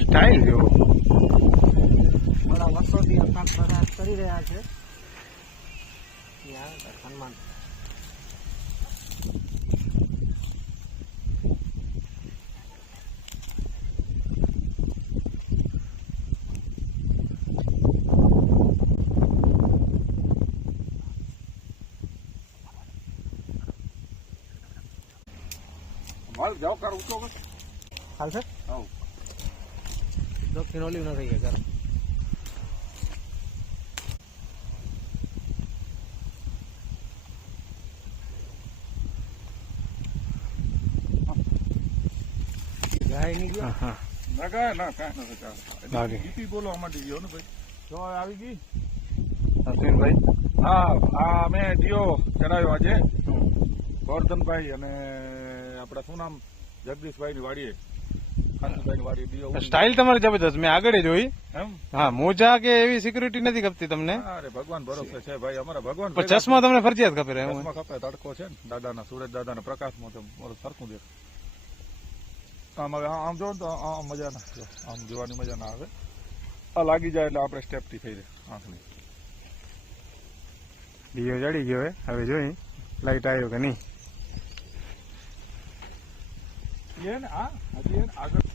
Style જેવો બડા વર્ષોથી અખાત પ્રયાસ કરી રહ્યા છે હનુમાન જાઓ કાર ઉઠો હાલ છે દક્ષિણ ઓલી ન થઈ ગયા ગાય ની ગયો ના કાંઈ ના કાંઈ નથી બોલો અમારી ગયો ને ભાઈ જો આવી ગઈ અશ્વિનભાઈ હા હા અમે ડીઓ ચડાવ્યો આજે ગોરધનભાઈ અને આપડા શું નામ જગદીશભાઈ ની વાડીએ કાંતિભાઈ ની વાડીએ ડીઓ સ્ટાઇલ તમારી જબરદસ્ત મેં આગળ જોઈ એમ હા મોજા કે એવી સિક્યુરિટી નથી ખપતી તમને અરે ભગવાન ભરોસે છે ભાઈ અમારા ભગવાન પણ ચશ્મા તમને ફરજિયાત ખપે રહે ચશ્મા ખપે તડકો છે ને દાદાના સુરજ દાદાના પ્રકાશમાં તો સરખું દેખ આમ જો તો મજા ના આમ જોવાની મજા ના આવે આ લાગી જાય એટલે આપણે સ્ટેપ થી થઈ જાય આંખની દીવો જડી ગયો હવે જોઈ લાઈટ આવ્યો કે નહીં એ ને આ હજી આગળ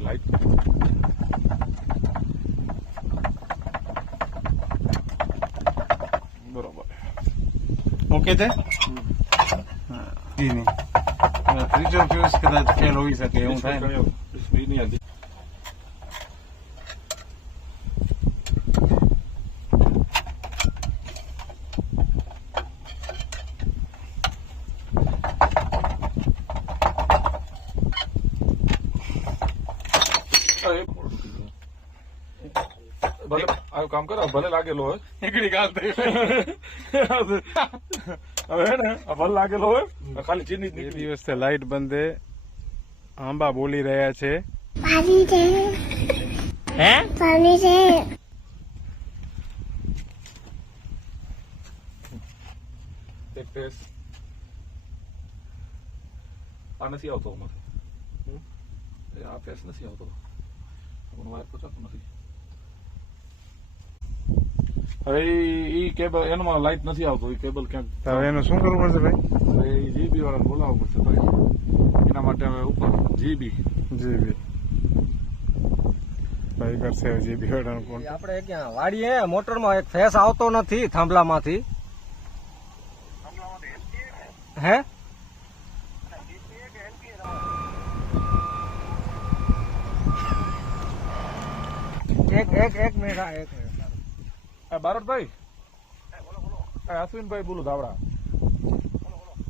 લાઈટ બરોબર ઓકે છે નહીં ત્રીજો ફ્યુઝ કદાચ ફેલ હોઈ શકે એવું થાય ને ભલે આ કામ કરો ભલે લાગેલો હોય નીકળી ગાલ થઈ હવે ને ભલે લાગેલો હોય ખાલી ચીની જ બે નીકળી દિવસથી લાઈટ બંધે આંબા બોલી રહ્યા છે પાણી છે હે પાણી છે એક ટેસ્ટ આ નથી આવતો અમારે આ ટેસ્ટ નથી આવતો વાયર પચાતું નથી હવે ઈ કેબલ એનામાં લાઈટ નથી આવતો એ કેબલ ક્યાંક હવે એનું શું કરવું પડશે ભાઈ હવે જીબી વાળાને બોલાવવું પડશે ભાઈ એના માટે હવે ઉપર જીબી જીબી ભાઈ કરશે જીબી વાળાનું કોણ આપણે ક્યાં વાડીએ મોટરમાં એક ફેસ આવતો નથી થાંભલામાંથી હે એક મિનિટ હા એક મિનિટ બારોટભાઈ અશ્વિનભાઈ બોલું ધાવડા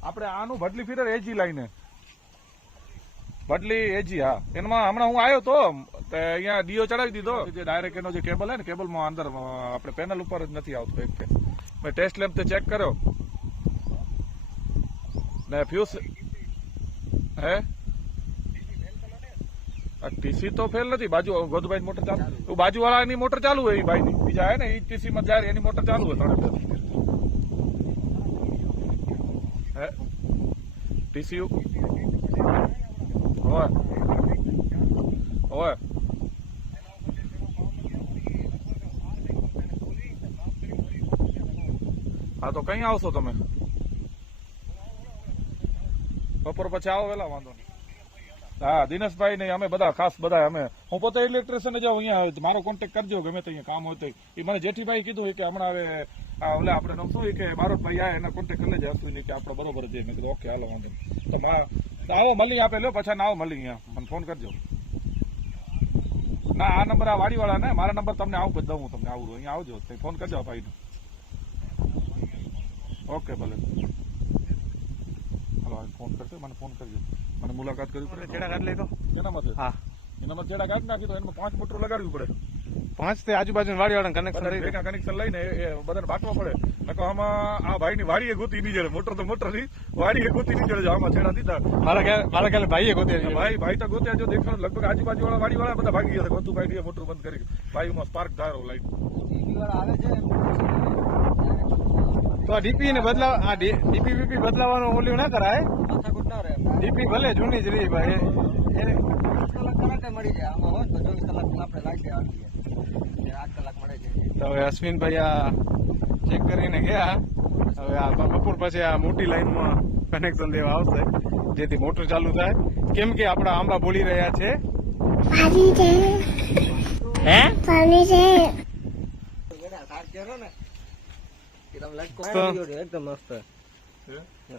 આપણે આનું ભડલી ફીડર એજી લાઈને ભડલી એજી હા એમાં હમણાં હું આવ્યો તો અહીંયા ડીઓ ચડાવી દીધો જે ડાયરેક્ટ એનો જે કેબલ હે ને કેબલમાં અંદર આપણે પેનલ ઉપર જ નથી આવતો એક મેં ટેસ્ટ લેબ તે ચેક કર્યો ને ફ્યુઝ હે ટીસી તો ફેલ નથી બાજુ ગોદભાઈ મોટર ચાલુ બાજુ વાળાની મોટર ચાલુ હોય એ ભાઈ ની બીજા હે ને એ ટીસી માં જાય એની મોટર ચાલુ હોય હે ટીસી હોય હોય હા તો કઈ આવશો તમે બપોર પછી આવો વેલા વાંધો નહીં હા દિનેશભાઈ ને અમે બધા ખાસ બધા અમે હું પોતે ઇલેક્ટ્રિશિયન જાઉં અહીંયા મારો કોન્ટેક્ટ કરજો ગમે તો અહીંયા કામ હોય તો એ મને જેઠીભાઈ કીધું કે હમણાં હવે ઓલે આપણે નામ શું કે બારોટભાઈ આ એના કોન્ટેક્ટ કરી લેજે હતું કે આપણે બરોબર છે મેં કીધું ઓકે હાલો વાંધો તો આવો મળી આપે લો પછી આવો મળી અહીંયા મને ફોન કરજો ના આ નંબર આ વાડીવાળા ને મારા નંબર તમને આવું કરી દઉં હું તમને આવું અહીંયા આવજો ફોન કરજો ભાઈ ઓકે ભલે હાલો ફોન કરજો મને ફોન કરજો મને મુલાકાત કરવી પડે ચેડા કાઢ લઈ તો કેના માટે હા એનામાં ચેડા કાઢી નાખી તો એમાં 5 મોટર લગાડવી પડે 5 તે આજુબાજુ વાડીવાળા કનેક્શન લઈ ભેગા કનેક્શન લઈને એ બધાને બાટવા પડે નકર આમાં આ ભાઈની વાડીએ ગોતી નહીં જડે મોટર તો મોટર ની વાડીએ ગોતી નહીં જડે આમાં છેડા દીધા મારા ખ્યાલ ભાઈએ ગોતે ભાઈ તો ગોત્યા જો દેખાડો લગભગ આજુબાજુ વાળા વાડી વાળા બધા ભાગી ગયા ગોતું ભાઈ મોટર બંધ કરી ભાઈમાં સ્પાર્ક ધારો લાઈટ આવે છે તો આ ડીપી ને બદલાવ આ ડીપી બીપી બદલાવાનું ઓલું ના કરાય માથાકૂટ ના રહે ડીપી ભલે જૂની જ રહી ભાઈ એને 8 કલાક કરાટે મળી જાય આમાં હોય તો 24 કલાક આપણે લાગી આવીએ 8 કલાક મળે છે તો હવે અશ્વિનભાઈ આ ચેક કરીને ગયા હવે આ બપોર પછી આ મોટી લાઈનમાં કનેક્શન દેવા આવશે જેથી મોટર ચાલુ થાય કેમ કે આપણા આંબા બોલી રહ્યા છે ભાજી છે હે પાણી છે સાત કરો ને એકદમ લટકો એકદમ મસ્ત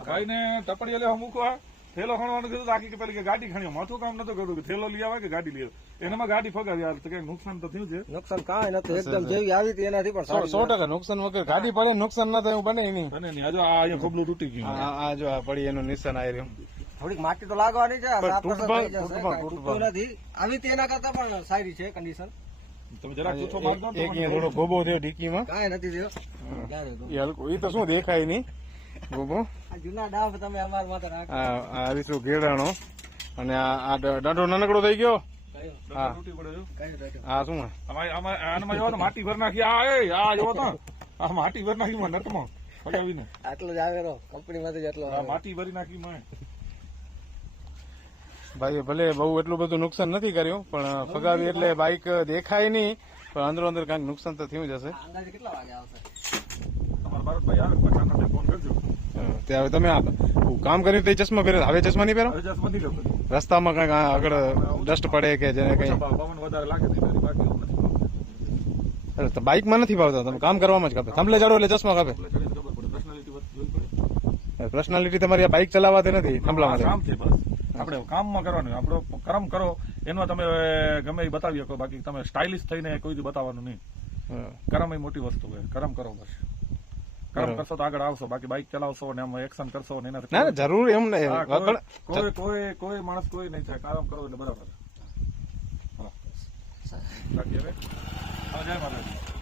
ભાઈ ને ટપડીએ લેવા મૂકવા થેલો ખણવાનું કીધું આખી કે પેલી કે ગાડી ખણ્યો માથું કામ નતું કર્યું કે થેલો લઈ આવે કે ગાડી લઈ આવે એનામાં ગાડી ફગાવી યાર તો કઈ નુકસાન તો થયું છે નુકસાન કાંઈ નથી એકદમ જેવી આવી હતી એનાથી પણ સારી 100% નુકસાન વગર ગાડી પડે નુકસાન ના થાય એવું બને નહીં બને નહીં આજે આ અહીંયા ખોબલું તૂટી ગયું આ જો આ પડી એનું નિશાન આવી રહ્યું થોડીક માટી તો લાગવાની છે પણ 7% તૂટભાગ, થઈ જશે, તૂટભાગ, કાંઈ તૂટભાગ. તૂટતું નથી આવી હતી એના કરતા પણ સારી છે કન્ડિશન તમે જરાક ચૂથો માર દો એક અહીંયા થોડો ગોબો થયો ડીકીમાં કાંઈ નથી થયો ક્યાં રહ્યો તું? એ હલકો એ તો શું દેખાય નહીં ગોબો આ જૂના ડાફ તમે અમારા માથે રાખો આ આવીશું ઘેડાણો અને આ દાંડો નાનકડો થઈ ગયો હા તૂટી પડે છે. કઈ રહ્યો આ શું આમાં જોવો તો માટી ભર નાખી આ જોવો તો આ માટી ભર નાખી માં નટમાં ફગાવીને આટલો જ આવે રહો કંપની માંથી જેટલો આ માટી ભરી નાખી મેં ભાઈ ભલે બહુ એટલું બધું નુકસાન નથી કર્યું પણ ફગાવી એટલે બાઇક દેખાય નહીં પણ અંદરો અંદર કાંઈક નુકસાન તો થયું જ હશે અંદાજે કેટલા વાગે આવશે તમારા ભારતભાઈ આવે પછી આને ફોન કરજો તે હવે તમે કામ કર્યું તે ચશ્મા પહેરે હવે ચશ્મા નહીં પહેરો હવે જસ બંધી કરતો રસ્તામાં કાંઈક આગળ ડસ્ટ પડે કે જેને કંઈ પવન વધારે લાગે છે એની બાકી એવું નથી અરે તો બાઇકમાં નથી ભાવતા તમે કામ કરવામાં જ કાપે થંભલે ચડો એટલે ચશ્મા કાપે એટલે ચડીને ખબર પડે પર્સનાલિટી જોઈ પડે પર્સનાલિટી તમારી આ બાઇક ચલાવવાથી નથી આ થંભલામાં કામ છે બસ આપણે કામમાં કરવાનું આપણો કર્મ કરો એમાં તમે ગમે એ બતાવી શકો બાકી તમે સ્ટાઇલિશ થઈને કોઈ દી બતાવવાનું નહીં કર્મ એ મોટી વસ્તુ છે કર્મ કરો બસ કર્મ કરશો તો આગળ આવશો બાકી બાઇક ચલાવશો ને એમ એક્શન કરશો ને એનાથી ના જરૂર એમ હા, નહીં કોઈ માણસ કોઈ નહીં થાય કામ કરો એટલે બરાબર હાલો. બાકી હવે જય માતાજી.